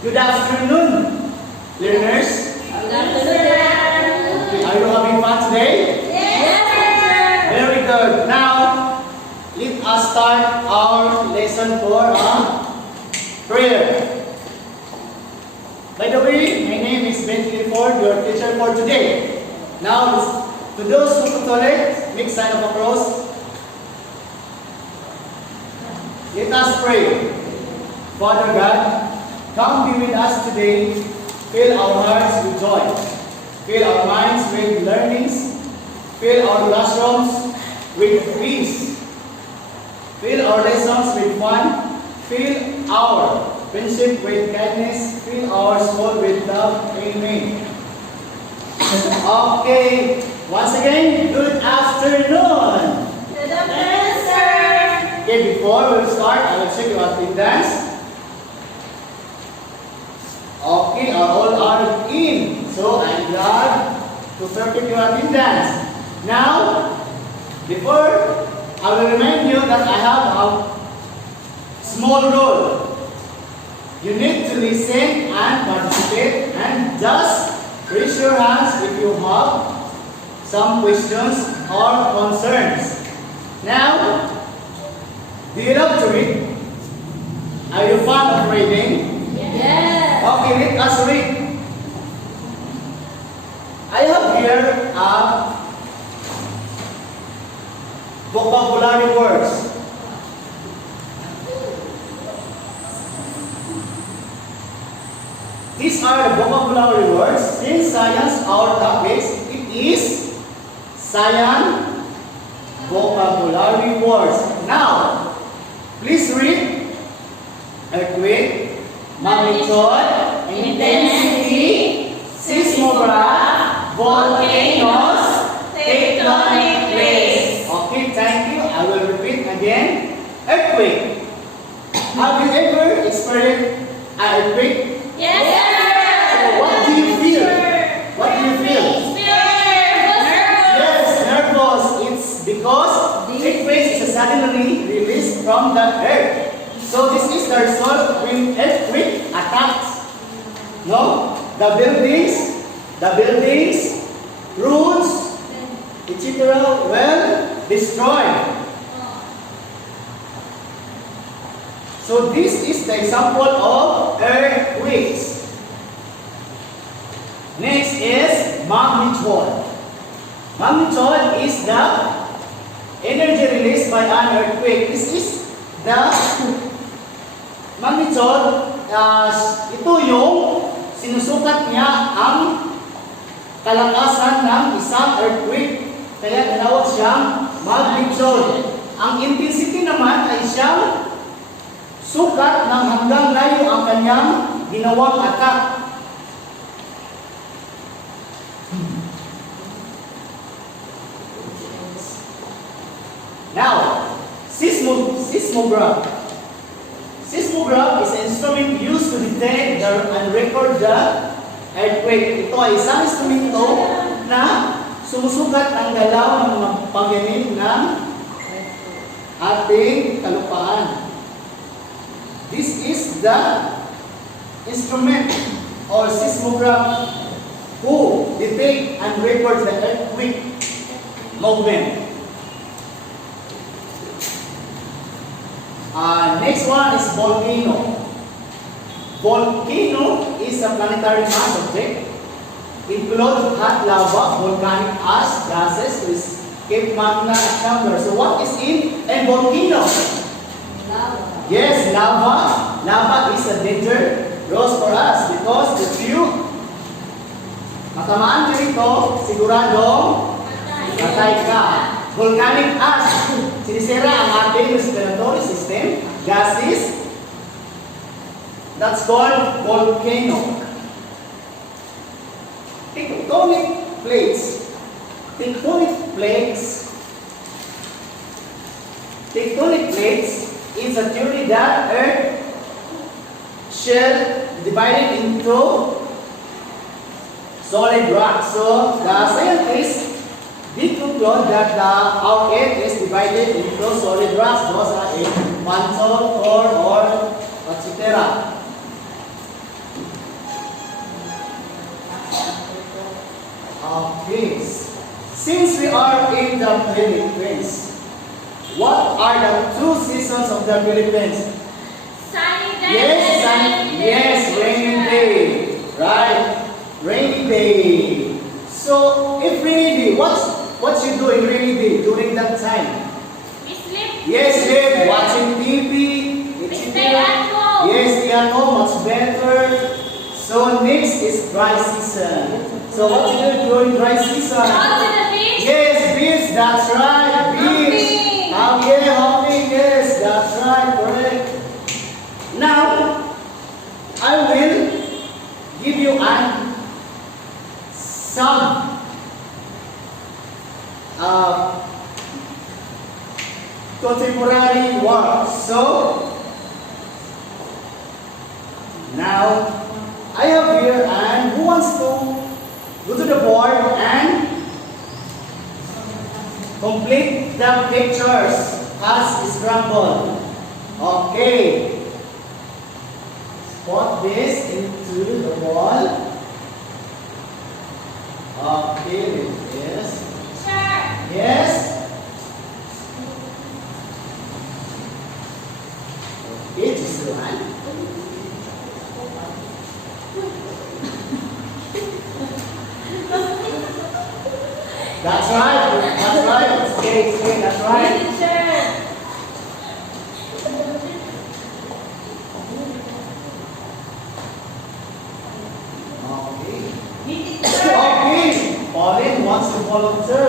Good afternoon, learners. Good afternoon. Okay, are you having fun today? Yes, teacher. Very good. Now, let us start our lesson for prayer. By the way, my name is Ben Clifford, your teacher for today. Now, to those who could tolerate, make sign of a cross. Let us pray. Father God, come be with us today. Fill our hearts with joy. Fill our minds with learnings. Fill our classrooms with peace. Fill our lessons with fun. Fill our friendship with kindness. Fill our school with love. Amen. Okay, once again, good afternoon. Good afternoon, sir. Okay, before we start, I will check your attendance. Okay, all are in. So I'm glad to circle your attendance. Now, before I will remind you that I have a small role. You need to listen and participate and just raise your hands if you have some questions or concerns. Now, do you love to read? Are you fond of reading? Yes. Okay, let us read. I have here vocabulary words. These are the vocabulary words. In science, our topics, it is science vocabulary words. Now, please read earthquake, magnitude, intensity, seismograph, volcanoes, tectonic plates. Okay, thank you. I will repeat again. Earthquake. Have you ever experienced an earthquake? Yes, sir. What do you feel? What do you feel? Yes, nervous. It's because earthquake is suddenly released from the earth. So this is the result when earthquake attacks. No? The buildings, roads, etc. will destroy. So this is the example of earthquakes. Next is magnitude. Magnitude is the energy released by an earthquake. This is the magnitude. Ito yung sinusukat niya ang kalakasan ng isang earthquake. Kaya tinawag siyang magnitude. Ang intensity naman ay siyang sukat ng hanggang layo ang kanyang ginawang attack. Now, seismograph. Seismograph is an instrument used to detect and record the earthquake. Ito ay isang instrumento na sumusukat ang galaw ng mga pangyanig ng ating kalupaan. This is the instrument or seismograph who detect and record the earthquake movement. Next one is volcano. Volcano is a planetary mass object. Includes hot lava, volcanic ash, gases, escape magma, and chambers. So what is in a volcano? Lava. Yes, lava. Lava is a danger rose for us because if you matamaan ka rito, siguradong patay ka. Volcanic ash, sinisira ang ating respiratory system, gases, that's called volcano. Tectonic plates. Tectonic plates. Tectonic plates is a theory that Earth shell divided into solid rock. So the scientists did conclude that our Earth is divided into solid rocks. Those are mantle, core, or etc. since we are in the Philippines, what are the two seasons of the Philippines? Sunny day. Yes, rainy day. Right, rainy day. So, if rainy day, what you do in rainy day during that time? We sleep. Yes, sleep, watching TV. We stay at home. Yes, stay at home, much better. So, next is dry season. So, what you do during dry season? Go to the beach. Yes, beach, that's right, beach. Hopping. Yeah, hopping, yes, that's right, correct. Now, I will give you some contemporary words. So, now, I have here, and who wants to go to the board and complete the pictures as scrambled? Okay. Put this into the wall. Okay, with this. Sure. Yes. Okay, just one. That's right. That's right. It's okay, that's right. Teacher. Okay. Teacher. Okay. Pauline wants to volunteer.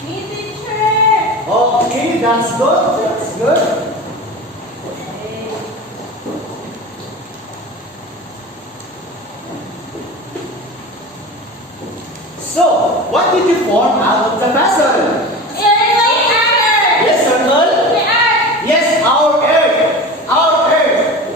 Teacher. Okay, that's good. That's good. So, what did you form out of the vessel? Yes, circle. Yes, our Earth. Our Earth.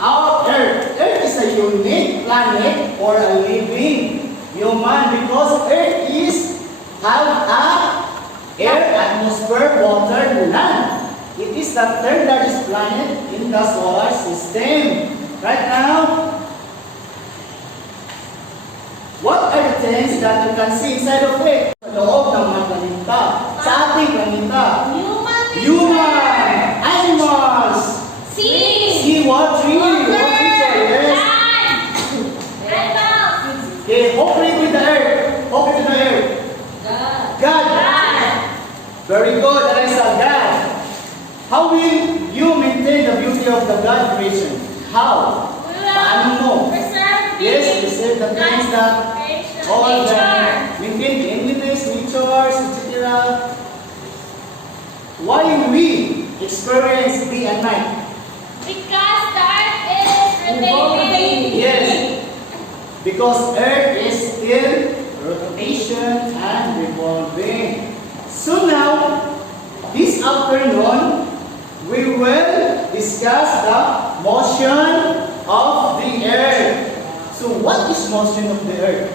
Our Earth. Earth is a unique planet for a living human because Earth is have a air, atmosphere, water, land. It is the third largest planet in the solar system. Right now, what are the things that you can see inside of it? Sa loob ng mga planeta. Sa ating planeta. Human, animals, sea, what tree, what creature, yes. Okay, who created the earth? Who created the earth? God. Very good, Teresa, God. How will you maintain the beauty of the God creation? How? Paano mo? Yes, preserve the things that all the maintain cleanliness, natures, etc. Why we experience day and night? Because the earth is rotating. Yes, because Earth is still rotation and revolving. So now, this afternoon, we will discuss the motion of the Earth. So what is motion of the Earth?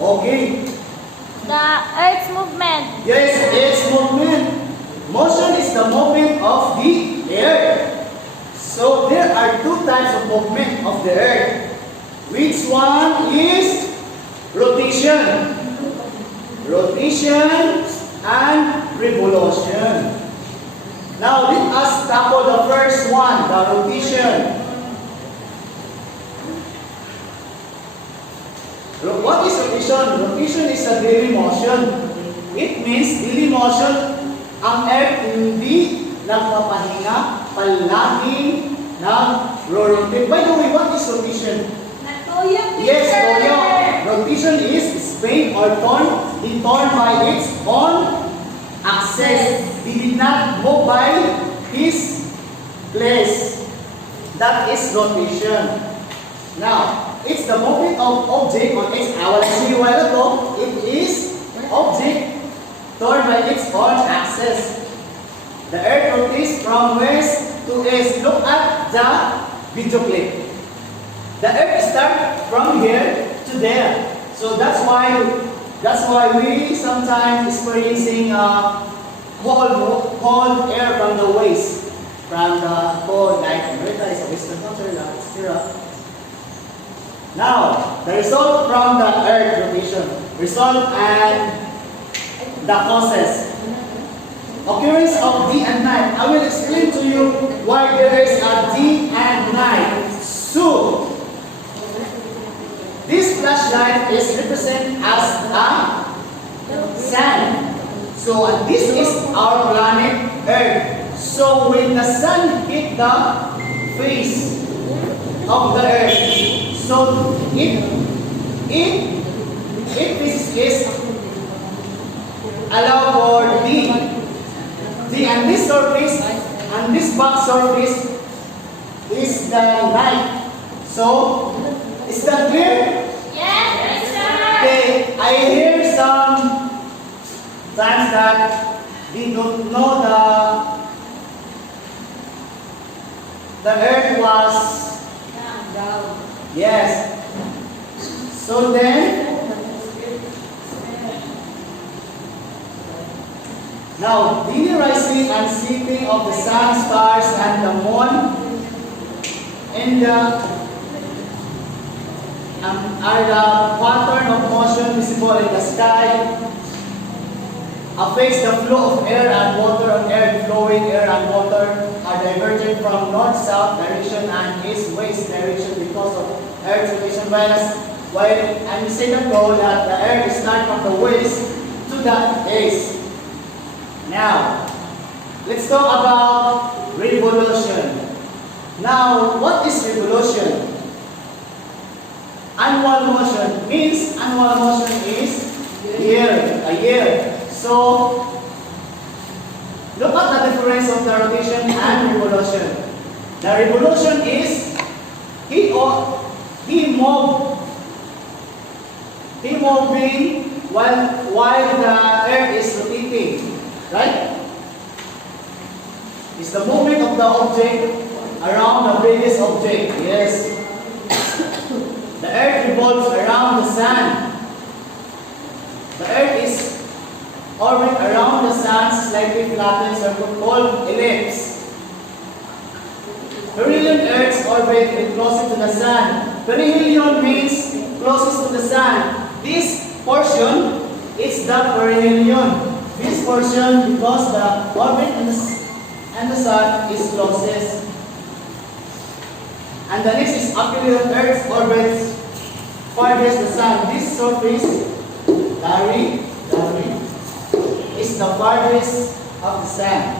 Okay. The earth's movement. Yes, its movement. Motion is the movement of the Earth. So there are two types of movement of the Earth. Which one is rotation? Rotation and revolution. Now let us tackle the first one, the rotation. What is rotation? Rotation is a daily motion. It means daily motion, ang Earth hindi nagpapahinga, palaging nag-rotate. By the way, what is rotation? Yes, Toyo. Rotation is spin or turn by its own axis. It did not move by his place. That is rotation. Now, it's the movement of object on its, I will say a while ago, it is object turned by its own axis. The Earth rotates from west to east. Look at the video clip. The Earth starts from here to there. So that's why we sometimes experiencing cold air from the west, from the cold, like America is a western country, etc. Now, the result from the earth rotation. Result and the causes. Occurrence of day and night. I will explain to you why there is a day and night. So, this flashlight is represented as a sun. So, this is our planet Earth. So, when the sun hit the face of the Earth, so it is allow for the and this surface and this back surface is the night. So, is that clear? Yes, sir. Okay, I hear some times that they don't know the earth was yes. So then now daily rising and setting of the sun, stars, and the moon in the are the pattern of motion visible in the sky, affects the flow of air and water on earth. Flowing air and water are diverted from north-south direction and east-west direction because of earth's rotation. While I'm saying that goal that the earth is not from the west to the east. Now, let's talk about revolution. Now, what is revolution? Annual motion means annual motion is a year. So, look at the difference of the rotation and revolution. The revolution is he moving while the earth is rotating, right? It's the movement of the object around the previous object. Yes. The earth revolves around the sun. The earth is orbit around the sun, slightly flattened circle called ellipse. Perihelion Earth's orbit is closest to the sun. Perihelion means closest to the sun. This portion is the perihelion. This portion because the orbit and the sun is closest. And the next is aphelion. Earth's orbit farthest the sun. This surface, is the farthest of the sun.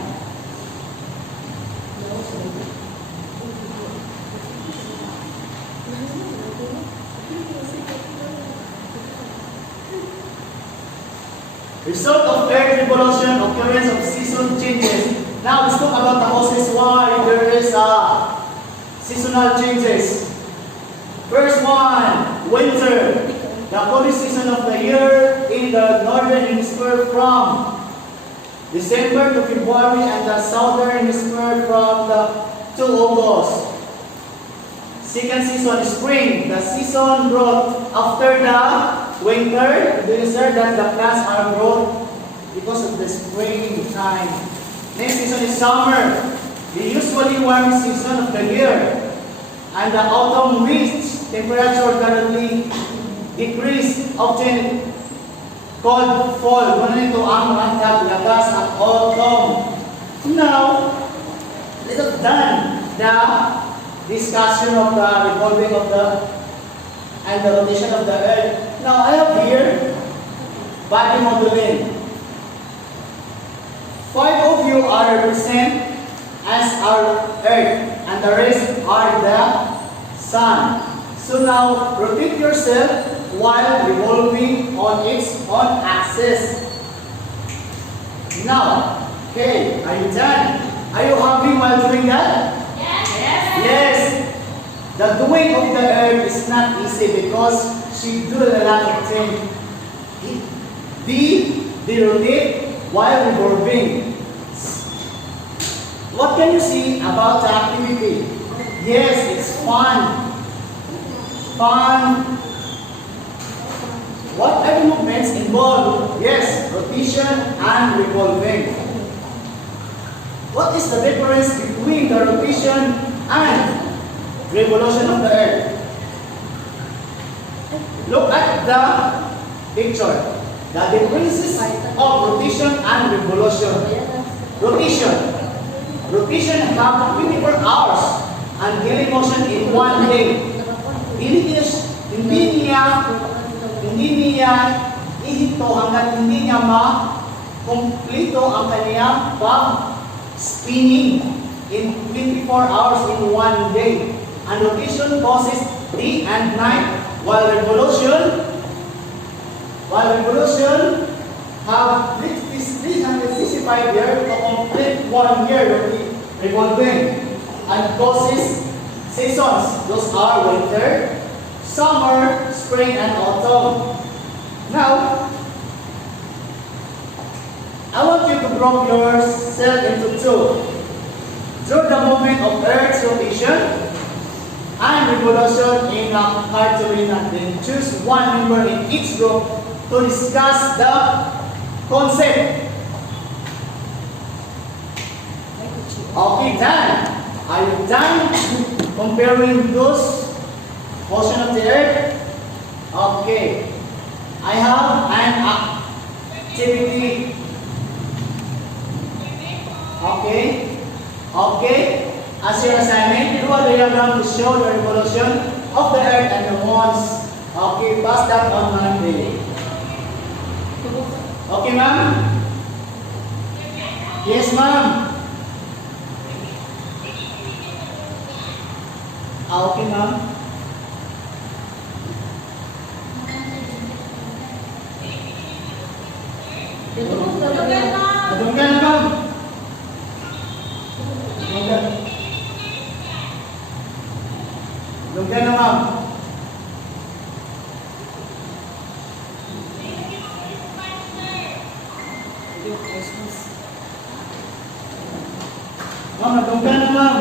Result of earth revolution, occurrence of season changes. Now let's talk about the causes why there is seasonal changes. First one, winter. The coldest season of the year in the northern hemisphere from December to February and the southern hemisphere from to August. Second season is spring. The season growth after the winter. Do you say that the plants are grown because of the spring time? Next season is summer. The usually warm season of the year. And the autumn which temperature currently decrease, often called fall. Ganito ang lagas at autumn. Now, let us done the discussion of the revolving of the and the rotation of the earth. Now, I have here body modeling. 5 of you are represented as our earth, and the rest are the sun. So now, rotate yourself while revolving on its own axis. Now, okay, are you done? Are you happy while doing that? Yes. The doing of the earth is not easy because she do a lot of things. They rotate while revolving. What can you see about the activity? Yes, it's fun. Fun. What are the movements involved? Yes, rotation and revolving. What is the difference between the rotation and revolution of the earth? Look at the picture. The differences of rotation and revolution. Rotation. Rotation have 24 hours and daily motion in 1 day. Hindi niya ihito hanggat hindi niya ma-kumplito ang kaniyang pag-spinning in 24 hours in 1 day. And rotation causes day and night, while revolution have 365 years to complete 1 year revolving and causes seasons. Those are winter, summer, spring, and autumn. Now, I want you to group yourself into two. Draw the movement of Earth's rotation and revolution in a cartoon, and then choose one member in each group to discuss the concept. Okay, done. Are you done comparing those motion of the Earth? Okay. I have an activity. Okay. Okay. As your assignment, do a diagram to show the revolution of the Earth and the moons. Okay, pass that on Monday. Okay, ma'am? Yes, ma'am. Okay, ma'am. Nadunggan, ma'am. Nadunggan na, ma'am. Ma'am, nadunggan na, ma'am.